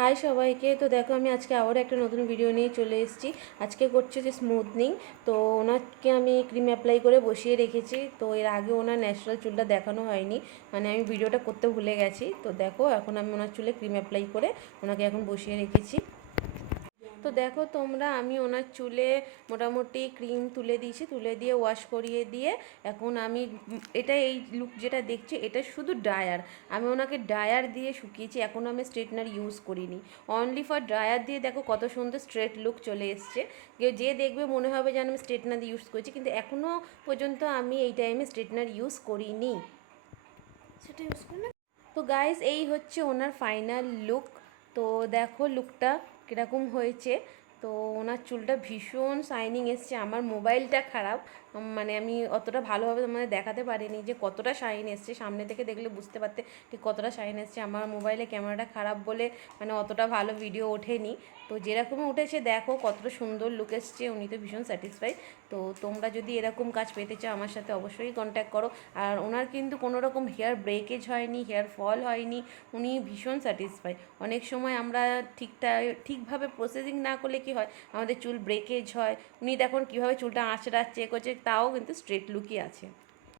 High সবাইকে। তো দেখো আমি আজকে আবার একটা নতুন ভিডিও নিয়ে চলে এসেছি। আজকে করছে যে স্মুথনিং। তো ওনাকে আমি ক্রিম অ্যাপ্লাই করে বসিয়ে রেখেছি। তো এর আগে ওনার ন্যাচারাল চুলটা দেখানো হয়নি, মানে আমি ভিডিওটা করতে ভুলে গেছি। তো দেখো এখন আমি ওনার চুলে ক্রিম অ্যাপ্লাই করে ওনাকে এখন বসিয়ে রেখেছি। তো দেখো তোমরা, আমি ওনার চুলে মোটামুটি ক্রিম তুলে দিয়েছি, তুলে দিয়ে ওয়াশ করিয়ে দিয়ে এখন আমি এটা এই লুক যেটা দেখছি এটা শুধু ড্রায়ার। আমি ওনাকে ড্রায়ার দিয়ে শুকিয়েছি, এখন আমি স্ট্রেটনার ইউজ করিনি। অনলি ফর ড্রায়ার দিয়ে দেখো কত সুন্দর স্ট্রেট লুক চলে এসছে। যে দেখবে মনে হবে যেন আমি স্ট্রেটনার দিয়ে ইউজ করেছি, কিন্তু এখনও পর্যন্ত আমি এই টাইমে স্ট্রেটনার ইউজ করিনি। সেটা ইউজ করি না। তো গাইস এই হচ্ছে ওনার ফাইনাল লুক। তো দেখো লুকটা কীরকম হয়েছে। তো ওনার চুলটা ভীষণ শাইনিং এসছে। আমার মোবাইলটা খারাপ, মানে আমি অতটা ভালোভাবে তোমাদের দেখাতে পারিনি যে কতটা শাইন এসছে। সামনে থেকে দেখলে বুঝতে পারতে ঠিক কতটা শাইন এসছে। আমার মোবাইলে ক্যামেরাটা খারাপ বলে মানে অতটা ভালো ভিডিও ওঠেনি। তো যেরকমই উঠেছে দেখো কতটা সুন্দর লুক এসছে। উনি তো ভীষণ স্যাটিসফাই। তো তোমরা যদি এরকম কাজ পেতে চাও আমার সাথে অবশ্যই কন্ট্যাক্ট করো। আর ওনার কিন্তু কোনো রকম হেয়ার ব্রেকেজ হয়নি, হেয়ার ফল হয়নি। উনি ভীষণ স্যাটিসফাই। অনেক সময় আমরা ঠিকভাবে প্রসেসিং না করলে কি হয়, আমাদের চুল ব্রেকেজ হয়। উনি দেখুন কীভাবে চুলটা আঁচড়াচ্ছে করছে, তাও কিন্তু স্ট্রেট লুকই আছে।